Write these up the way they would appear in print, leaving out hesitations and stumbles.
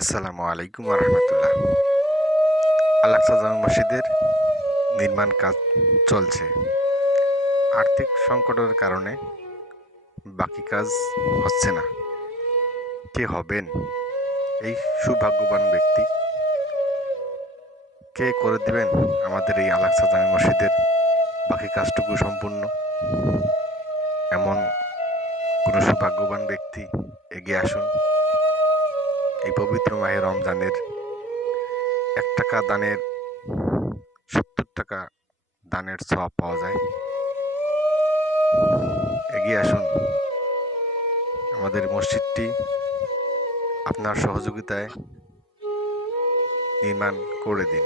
আসসালামু আলাইকুম রহমতুল্লাহ। আল আকসা জামে মসজিদের নির্মাণ কাজ চলছে। আর্থিক সংকটের কারণে বাকি কাজ হচ্ছে না। কে হবেন এই সৌভাগ্যবান ব্যক্তি? কে করে দিবেন আমাদের এই আল আকসা জামে মসজিদের বাকি কাজটুকু সম্পূর্ণ? এমন কোনো সৌভাগ্যবান ব্যক্তি এগিয়ে আসুন। এই পবিত্র মাহে রমজানের 1 টাকা দানের 70 টাকা দানের সওয়াব পাওয়া যায়। এগিয়ে আসুন, আমাদের মসজিদটি আপনার সহযোগিতায় নির্মাণ করে দিন।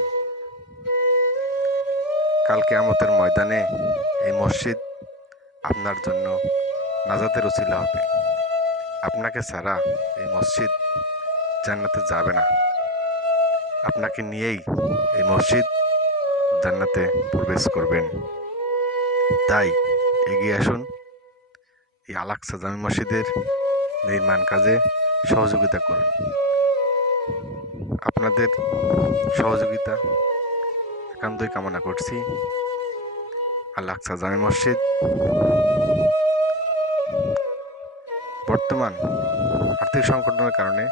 কাল কিয়ামতের ময়দানে এই মসজিদ আপনার জন্য নাজাতের উসিলা হবে। আপনাকে ছাড়া এই মসজিদ জান্নাতে যাবে না। আপনাকে নিয়েই এই মসজিদ জান্নাতে প্রবেশ করবেন। তাই এগিয়ে আসুন, এই আল আকসা জামে মসজিদের নির্মাণ কাজে সহযোগিতা করুন। আপনাদের সহযোগিতা একান্তই কামনা করছি। আল আকসা জামে মসজিদ বর্তমান আর্থিক সংকটের কারণে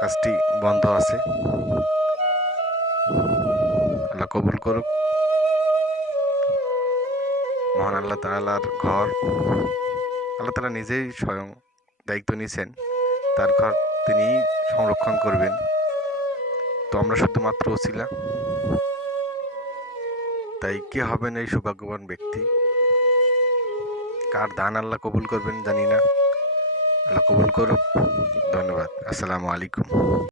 কাজটি বন্ধ আছে। আল্লাহ কবুল করুক। মহান আল্লাহ তাআলার ঘর, আল্লাহ তাআলা নিজেই স্বয়ং দায়িত্ব নিয়েছেন, তার ঘর তিনি সংরক্ষণ করবেন। তো আমরা শুধুমাত্র ওসিলা। তাই কে হবেন এই সৌভাগ্যবান ব্যক্তি? কার দান আল্লাহ কবুল করবেন জানি না। আল্লাহ কবুল করুক। ধন্যবাদ। আসসালামু আলাইকুম।